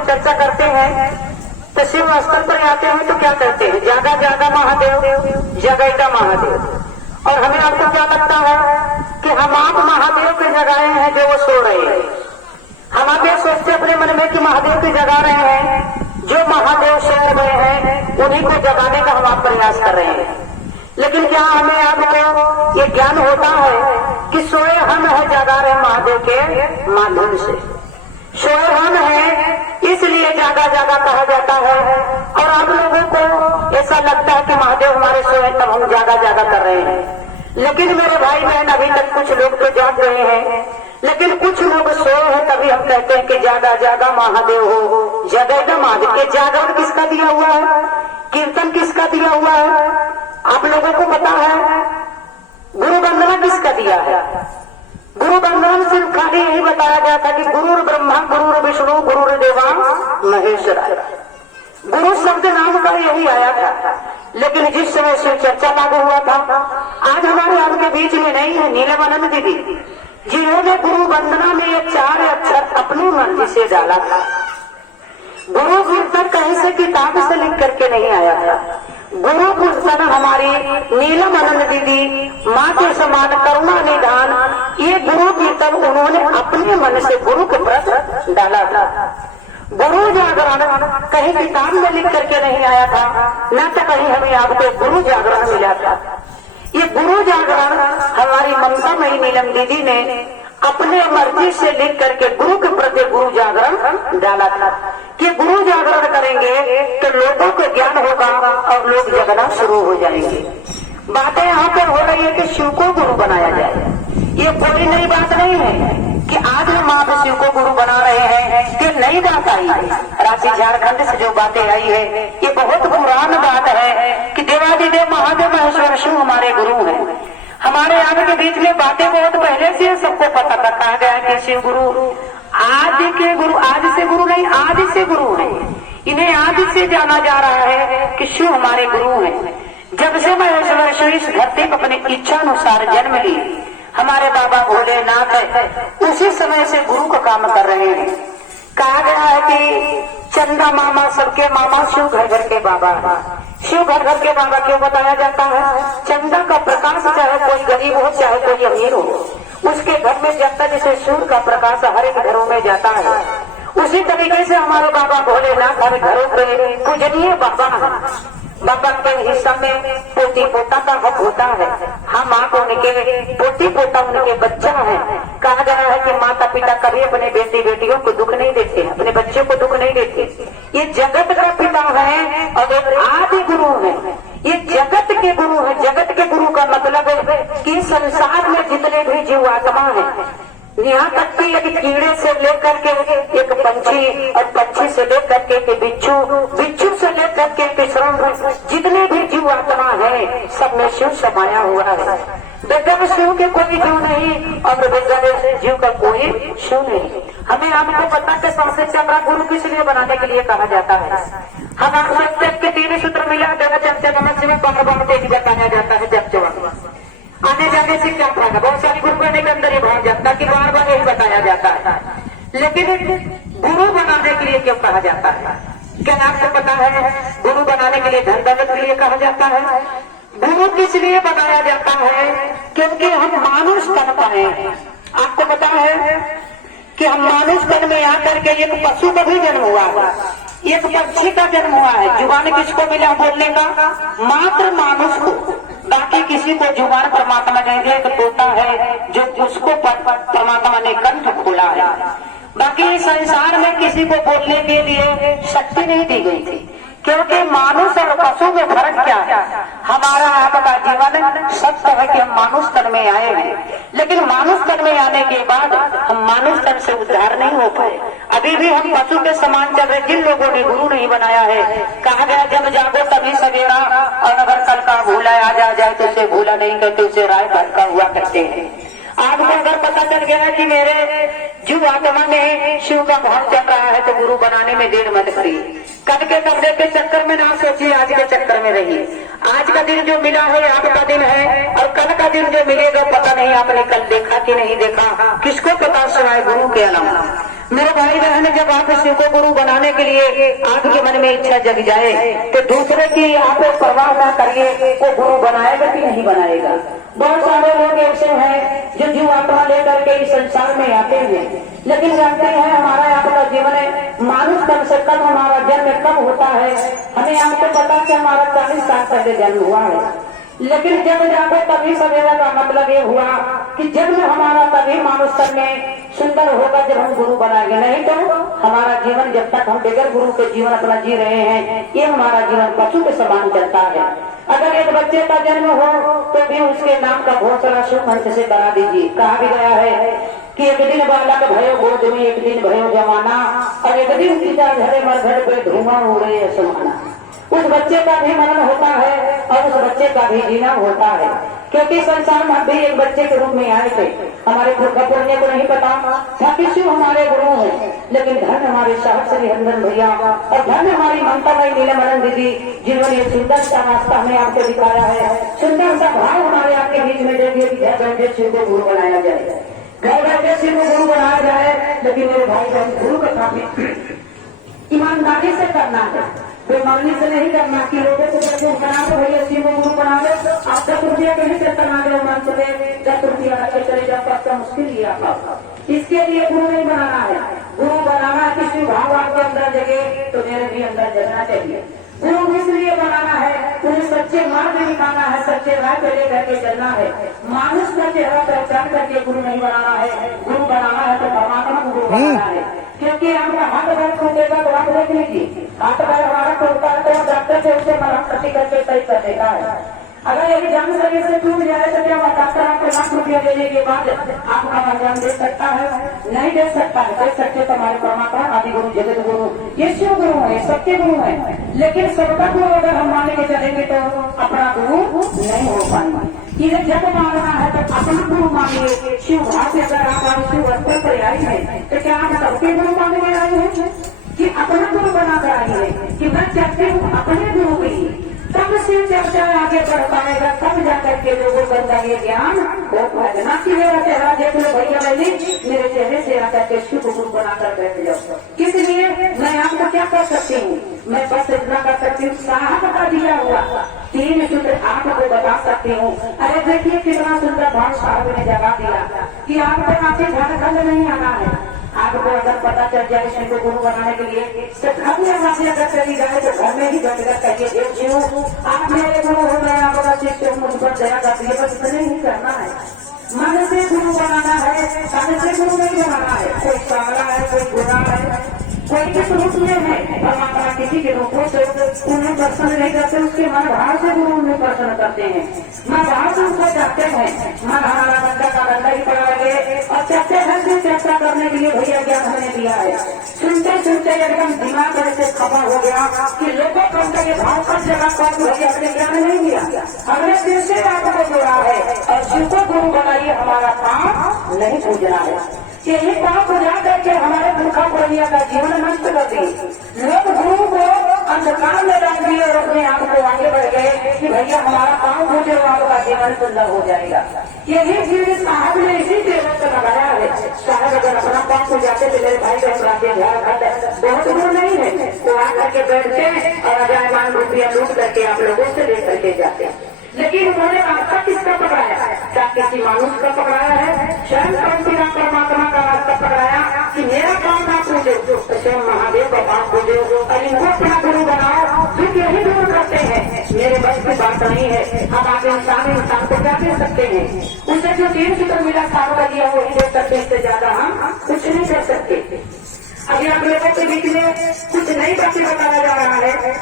चर्चा करते हैं तो शिव स्थल पर आते हैं तो क्या कहते हैं, जागा जागा महादेव, जगैगा महादेव। और हमें आपको क्या लगता है कि हम आप महादेव के जगाए हैं जो वो सो रहे हैं। हम आप ये सोचते अपने मन में कि महादेव के जगा रहे हैं, जो महादेव सो गए हैं उन्हीं को जगाने का हम आप प्रयास कर रहे हैं। लेकिन क्या हमें आपको ये ज्ञान होता है कि सोए हम है जगा रहे महादेव के माध्यम से। सोए हम है इसलिए जागा जागा कहा जाता है। और आप लोगों को ऐसा लगता है कि महादेव हमारे सोए तब हम जागा जागा कर रहे हैं। लेकिन मेरे भाई बहन अभी तक कुछ लोग तो जाग रहे हैं, लेकिन कुछ लोग सोए हैं तभी हम कहते हैं कि जागा जागा महादेव हो, जगेगा महादेव। ये जागरण किसका दिया हुआ है, कीर्तन किसका दिया हुआ है, आप लोगों को पता है? गुरु वंदना किसका दिया है? गुरु वंदना में सिर्फ खाली यही बताया गया था कि गुरु ब्रह्मा गुरु विष्णु गुरु देवा महेश्वराय। गुरु शब्द नाम का यही आया था। लेकिन जिस समय से चर्चा लागू हुआ था, आज हमारे आपके बीच में नहीं है नीलमानंद दीदी, जिन्होंने गुरु वंदना में ये 4 अक्षर अपनी मर्जी से डाला था। गुरु कीर्तन कहीं से किताब से लिख करके नहीं आया था। गुरु कीर्तन हमारी नीलमानंद दीदी माँ के समान करुणा निधान, ये गुरु कीर्तन उन्होंने अपने मन से गुरु के प्रति डाला था। गुरु जागरण कहीं किताब में लिख करके नहीं आया था, न तो कहीं हमें आपको गुरु जागरण मिला था। ये गुरु जागरण हमारी ममता मई नीलम दीदी ने अपने मर्जी से लिख करके गुरु के प्रति गुरु जागरण डाला था कि गुरु जागरण करेंगे तो लोगों को ज्ञान होगा और लोग जगना शुरू हो जाएंगे। बातें यहाँ पर हो रही है कि शिव को गुरु बनाया जाए। ये कोई नई बात नहीं है कि आज हम आप शिव को गुरु बना रहे हैं, कि नई बात आई है। राशि झारखंड से जो बातें आई है ये बहुत पुरानी बात है कि देवादिदेव महादेव महेश्वर शिव हमारे गुरु हैं। हमारे यहाँ के बीच में बातें बहुत पहले से सबको पता था। कहा गया कि शिव गुरु आदि के गुरु, आज से गुरु नहीं आदि से गुरु है। इन्हें आदि से जाना जा रहा है कि शिव हमारे गुरु हैं। जब से महेश्वर शिव इस धरती पर अपनी इच्छा अनुसार जन्म ली, हमारे बाबा भोलेनाथ है, उसी समय से गुरु का काम कर रहे हैं। कहा गया है कि चंदा मामा सबके मामा, शिव घर घर के बाबा। शिव घर घर के बाबा क्यों बताया जाता है? चंदा का प्रकाश चाहे कोई गरीब हो चाहे कोई अमीर हो, उसके घर में जाता जैसे सूर्य का प्रकाश हर एक घरों में जाता है, उसी तरीके से हमारे बाबा भोलेनाथ हर घरों पे पूजनीय बाबा है। बाबा के हिस्सा में पोती पोता का हक होता है। हम आप उनके पोती पोता उनके बच्चा है। कहा गया है कि माता पिता कभी अपने बेटी बेटियों को दुख नहीं देते, अपने बच्चों को दुख नहीं देते। ये जगत का पिता है और एक आदि गुरु है। ये जगत के गुरु है। जगत के गुरु का मतलब है कि संसार में जितने भी जीव आत्मा है, यहाँ तक कि एक कीड़े से लेकर के एक पंछी, और पंछी से लेकर के बिच्छू, बिच्छू से लेकर के श्रम, जितने भी जीव आत्मा है सब में शिव समाया हुआ है। बगैर शिव के कोई जीव नहीं और बगैर जीव का कोई शिव नहीं। हमें आपको पता है सबसे चक्रा गुरु किस लिए बनाने के लिए कहा जाता है। हम आपसे के 3 सूत्र मिला जगह चर्चा नमः बम बम तेज बताया जाता है। जब जवाब आने जाने से क्या फायदा? बहुत सारी गुरु बनने के अंदर ये भाव जाता कि बार बार यही बताया जाता है। लेकिन गुरु बनाने के लिए क्यों कहा जाता है? क्या आपको पता है? गुरु बनाने के लिए धन दौलत के लिए कहा जाता है। गुरु किस लिए बनाया जाता है? क्योंकि हम मानुष तन पाए। आपको पता है कि हम मानुष तन में आकर के एक पशु का भी जन्म हुआ है, एक पक्षी का जन्म हुआ है। जुबान किसको मिला बोलने का? मात्र मानुष को। बाकी किसी को जुबान परमात्मा नहीं दिया। एक तोता है जो उसको परमात्मा ने कंठ खोला है। बाकी संसार में किसी को बोलने के लिए शक्ति नहीं दी गई थी। क्योंकि मानुष और पशु में फर्क क्या है? हमारा आपका जीवन सत्य है कि हम मानुष तन में आए हैं, लेकिन मानुष तन में आने के बाद हम मानुष तन से उद्धार नहीं हो पाए। अभी भी हम पशु के समान चल रहे। जिन लोगों ने गुरु नहीं बनाया है, कहा गया जब जागो तभी सवेरा, और अगर कल का भूला आ जाए तो उसे भूला नहीं कहते, उसे राय भटका हुआ करते हैं। आपको अगर पता चल गया कि मेरे जीव आत्मा में शिव का भाव चल रहा है तो गुरु बनाने में देर मत करिए। कल के कपड़े के चक्कर में ना सोचिए, आज के चक्कर में रहिए। आज का दिन जो मिला है आपका दिन है, और कल का दिन जो मिलेगा पता नहीं आपने कल देखा कि नहीं देखा, किसको पता सुनाए गुरु के अलावा। मेरे भाई बहन, जब आप शिव को गुरु बनाने के लिए आपके मन में इच्छा जग जाए तो दूसरे की आप परवाह न करिए, वो गुरु बनाएगा कि नहीं बनाएगा। बहुत सारे लोग ऐसे हैं जो जीव आत्मा लेकर के इस संसार में आते हैं, लेकिन जानते हैं हमारा आपका जीवन है मानुष कम से कम हमारा जन्म कब होता है, हमें आपको पता कि हमारा 40 साल पहले जन्म हुआ है, लेकिन जब जाकर तभी सवेरा का मतलब ये हुआ कि जन्म हमारा तभी मानुष में सुंदर होगा जब हम गुरु बनाएंगे, नहीं तो हमारा जीवन जब तक हम बगैर गुरु के जीवन अपना जी रहे हैं ये हमारा जीवन पशु के समान चलता है। अगर एक बच्चे का जन्म हो तो भी उसके नाम का घोषणा शुभ मंत्र से करा दीजिए। कहा भी गया है कि एक दिन बालक भयो गोद में, एक दिन भयो जमाना, और एक दिन पिता झरे मरघट पे धुआं उड़े असमाना। उस बच्चे का भी मरण होता है और उस बच्चे का भी जीना होता है, क्योंकि संसार में भी एक बच्चे के रूप में आए थे। हमारे पुण्य को नहीं पता था कि शिव हमारे गुरु हैं, लेकिन धन हमारे साहब श्री हरिंदर भैया और धन हमारी ममता भाई नीलमणि दीदी, जिन्होंने एक सुंदर सा रास्ता हमें आपको दिखाया है, सुंदर सा भाव हमारे आपके बीच में दे दिए कि घर बैठे शिव को गुरु बनाया जाए, घर बैठे शिव को गुरु बनाया जाए। लेकिन मेरे भाई बहन, गुरु का काफी ईमानदारी से करना है, बेमानी से नहीं करना कि लोगों को जब बना दो भैया शिव को गुरु बना दो, आप 10 रुपया कहीं से कमा दो, मन से 10 रुपया रखे चले जाओ, पक्का मुश्किल ही आपका। इसके लिए गुरु नहीं बनाना है, गुरु बनाना है किसी भाव आपके अंदर जगे तो मेरे भी अंदर जगना चाहिए। गुरु इसलिए बनाना है, उन्हें सच्चे मार्ग दिखाना है, सच्चे राह पे लेकर के चलना है। मानुष का चेहरा पहचान करके गुरु नहीं बनाना है, गुरु बनाना है तो परमात्मा को गुरु बनाना है। क्योंकि आपका हाथ पैर टूटेगा तो आप देख लीजिए, हाथ पैर हमारा टूटता है तो डॉक्टर से उसे मलहम पट्टी करके सही कर देता है। अगर यदि जान शरीर से टूट जाए तो क्या डॉक्टर आपको लाख रुपया देने के बाद आपका जान दे सकता है? नहीं दे सकता है। दे सकते तो हमारे परमात्मा आदि गुरु जगत गुरु ये शिव गुरु है, सबके गुरु है, लेकिन सबका गुरु अगर हम मान के चलेंगे तो अपना गुरु नहीं हो पाएंगे। इसे जब मानना है तो अपना गुरु मानिए। शिव भाव से अगर आप शिव स्तर पर आई है तो क्या आप सबके गुरु मानने में आए हैं कि अपना गुरु बनाकर आई है कि मैं चाहती हूँ अपने गुरु के लिए, तब शिव चर्चा आगे बढ़ पाएगा, तब जाकर के लोगों को अंदर ये ज्ञान हो पाएगा। ना कि मेरा चेहरा देख लो भैया भाई, मेरे चेहरे से आकर के शिव गुरु बनाकर बैठ जाओ। किस लिए? मैं आपको क्या कर सकती हूँ? मैं बस इतना कर सकती हूँ, साहब का दिया हुआ 3 सूत्र आपको बता सकती हूँ। अरे देखिए कितना सुंदर भाव साहब ने जगा दिया कि आपको काफी झारखंड नहीं आना है। आपको अगर पता चल जाए शिव को गुरु बनाने के लिए तो घर में बातें अगर चली जाए तो घर में ही बैठकर कहिए शिव आप मेरे गुरु हो गए, आपका शिव मुझ पर दया करती है। बस इतने ही करना है, मन से गुरु बनाना है, तन से गुरु नहीं बनाना है। कोई सावरा है, कोई बुरा है, कोई किस रूप में है, परमात्मा किसी के रूपों से उन्हें प्रसन्न नहीं करते, उसके मन भाव से गुरु उन्हें प्रसन्न करते हैं। मन भाव से उसको चाहते हैं, मन हमारा बंदा का बंदा ही पड़ा लगे और चाहते हैं से चर्चा करने के लिए भैया ज्ञान हमें दिया है। सुनते सुनते एकदम दिमाग ऐसे खपा हो गया कि लोगों को अंदर ये भाव कर जगह पर भैया अपने ज्ञान नहीं दिया, हमने फिर से आपको जोड़ा है और शिव को गुरु बनाइए, हमारा काम नहीं पूजना है। यही पाप बुझा करके हमारे मूर्खा पुरनिया का जीवन नष्ट कर दिए। लोग गुरु को अंधकार में डाल दिए और अपने आप को आगे बढ़ गए कि भैया हमारा काम पूजे और आपका जीवन सुंदर हो जाएगा। यही चीज साहब ने इसी टेबल पर लगाया है। साहब अगर अपना काम को जाते थे मेरे भाई बहन झारखंड बहुत दूर नहीं है तो आकर के बैठते और अजायमान रुपया लूट करके आप लोगों से ले करके जाते हैं। लेकिन उन्होंने रास्ता किसका पकड़ाया? क्या किसी मानुष का पकड़ाया है? स्वयं परमात्मा का रास्ता पकड़ाया कि मेरा काम ना पूछो तो स्वयं महादेव का काम पूछो और इनको अपना गुरु बनाओ। फिर यही दूर करते हैं, मेरे बस की बात नहीं है। हम आप इंसान को क्या दे सकते हैं? उसे जो 3 सूत्र मिला सारों का दिया वही दे सकते, इससे ज्यादा हम कुछ नहीं कर सकते। अभी आप लोगों के बीच में कुछ नई बातें बताया जा रहा है।